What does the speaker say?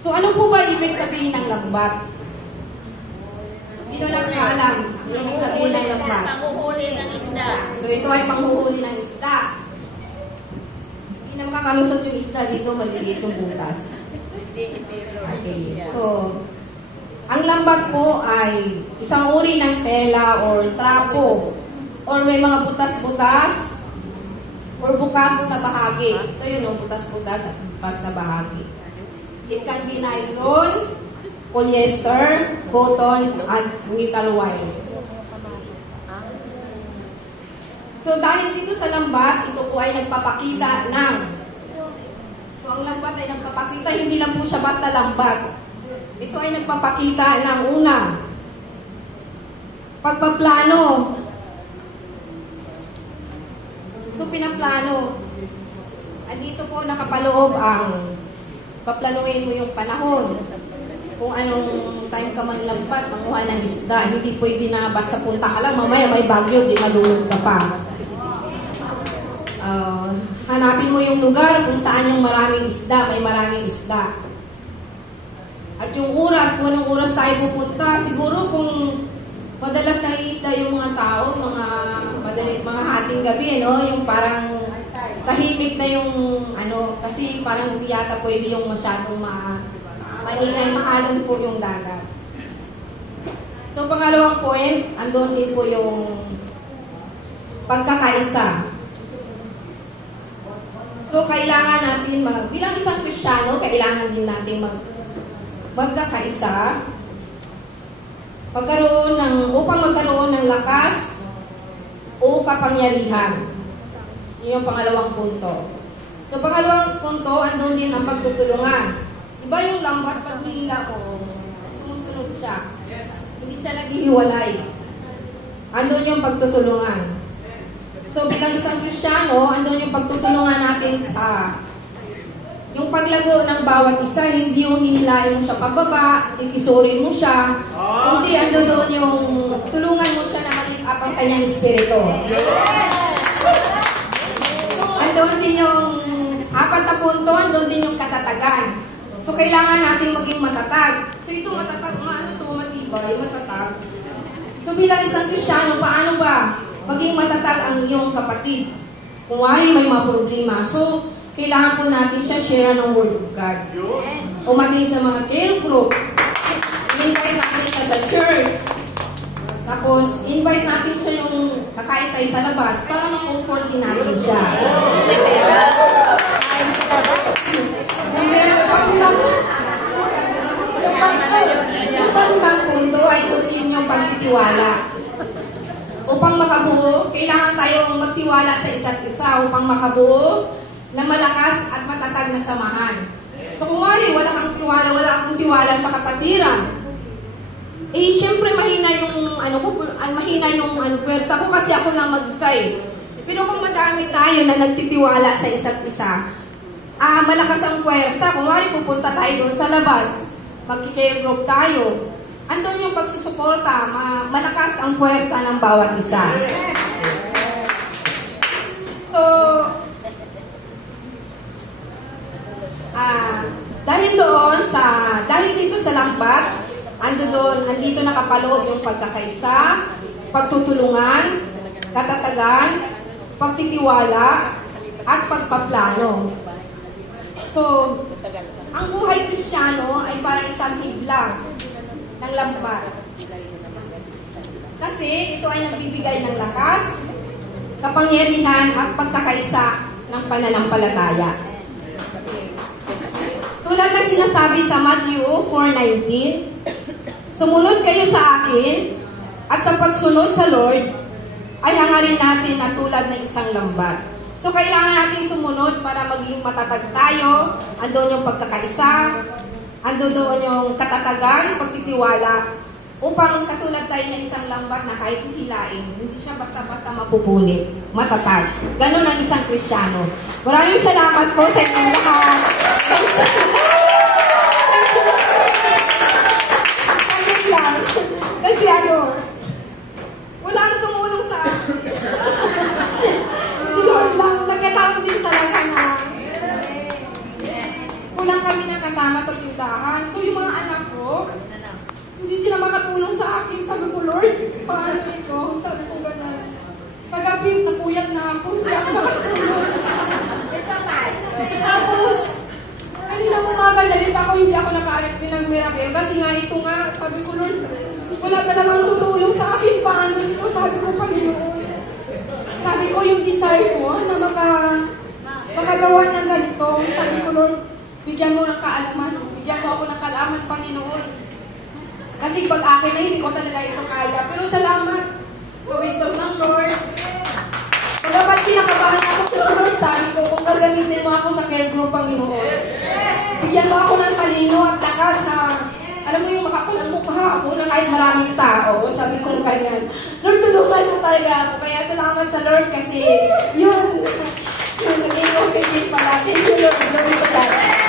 So ano po ba ibig sabihin ng lambat? Sino lang alam ibig sabihin ng lambat? Panghuhuli ng isda. So ito ay panghuhuli ng isda. Hindi na makakalusot yung isda dito, maliliit yung butas. Okay. So, ang lambat po ay isang uri ng tela or trapo or may mga butas-butas or bukas na bahagi. Ito yun, butas-butas at bukas na bahagi. It can be nylon, polyester, cotton, and metal wires. So, dahil dito sa lambat, ito po ay nagpapakita ng ang lambat ay nagpapakita, hindi lang po siya basta lambat. Ito ay nagpapakita ng una, pagpaplano. So, pinaplano. Andito po nakapaloob ang paplanuhin mo yung panahon. Kung anong time ka man lambat, manguha ng isda. Hindi pwede na basta punta ka lang, mamaya may bagyo, di malunod ka pa. Hanapin mo yung lugar kung saan yung maraming isda, may maraming isda. At yung oras, kung anong oras tayo pupunta, siguro kung madalas naiisda yung mga tao, mga hating gabi, no? Yung parang tahimik na yung, kasi parang hindi yata pwede yung masyadong maingay, mahalon po yung dagat. So, pangalawang point, andun din po yung pagkakaisa. So, kailangan natin, bilang isang Kristiyano, kailangan din natin magkakaisa upang magkaroon ng lakas o kapangyarihan. Yun yung pangalawang punto. So, pangalawang punto, andun din ang pagtutulungan. Diba yung lambat, pag nila ko, sumusunod siya. Hindi siya naghihiwalay. Andun yung pagtutulungan. So, bilang isang Kristiyano, andun yung pagtutulungan natin sa yung paglago ng bawat isa, hindi yung hinilain mo siya pababa, titisurin mo siya, kundi andun doon yung tulungan mo siya na ma-lift up ang kanyang espiritu. Andun din yung apat na punto, andun din yung katatagan. So, kailangan natin maging matatag. So, ito matatag, matibay, matatag. So, bilang isang Kristiyano, paano ba maging matatag ang iyong kapatid? Kung may mga problema. So, kailangan po natin siya share ng Word of God. Umating sa mga care group. Invite natin siya sa church. Tapos, invite natin siya yung kakain tayo sa labas para ma-comfort din natin siya. Yung pang punto ay tutuin yung pagtitiwala. Upang makabuo, kailangan tayong magtiwala sa isa't isa upang makabuo na malakas at matatag na samahan. So kung wala akong tiwala sa kapatiran, syempre mahina yung pwersa ko kasi ako lang mag-isa eh. Pero kung madami tayo na nagtitiwala sa isa't isa, malakas ang pwersa. Kung wala pupunta tayo doon sa labas, magki-care group tayo, andun yung pagsusuporta, malakas ang puwersa ng bawat isa. So, dahil dito sa lambat, andito nakapaloob yung pagkakaisa, pagtutulungan, katatagan, pagtitiwala, at pagpaplano. So, ang buhay Kristiyano ay parang isang higlang ng lambat. Kasi ito ay nagbibigay ng lakas, kapangyarihan at pagkakaisa ng pananampalataya. Tulad ng sinasabi sa Matthew 4:19, sumunod kayo sa akin at sa pagsunod sa Lord ay hangarin natin na tulad ng isang lambat. So kailangan natin sumunod para maging matatag tayo, andun yung pagkakaisa, andun doon yung katatagan, pagtitiwala, upang katulad tayo ng isang lambat na kahit hilain, hindi siya basta-basta mapupunit, matatag. Ganun ang isang Kristiyano. Maraming salamat po sa inyong lahat. Kasi walang tumulong sa akin. Si Lord lang, nagkataon din talaga na kulang kami na kasama sa tindahan. makatulong sa akin. Sabi ko, Lord, paano ito? Sabi ko gano'n. Kagabi, napuyat na ako. Hindi ako makatulong. Tapos, kanina umaga, nalit ako, hindi ako nakaarap din ng miracle. Kasi nga, ito nga, sabi ko, Lord, wala ka namang tutulong sa akin. Paano ito? Sabi ko, Panginoon. Sabi ko, yung desire ko na makagawa ng ganito. Sabi ko, Lord, bigyan mo ng kaalaman. Bigyan mo ako ng kaalaman, Panginoon. Kasi pag akin na, hindi ko talaga ito kaya. Pero salamat sa wisdom ng Lord. Pagkapat kinakabahan ako, Lord, sabi ko, kung gagamitin mo ako sa care group, Panginoon. Bigyan mo ako ng talino at lakas na, alam mo yung makapalang mukha ako na kahit maraming tao. Sabi ko ganyan. Lord, tulungan mo talaga ako. Kaya salamat sa Lord kasi yun, naging okay din pala. Thank you, Lord. Glory to God.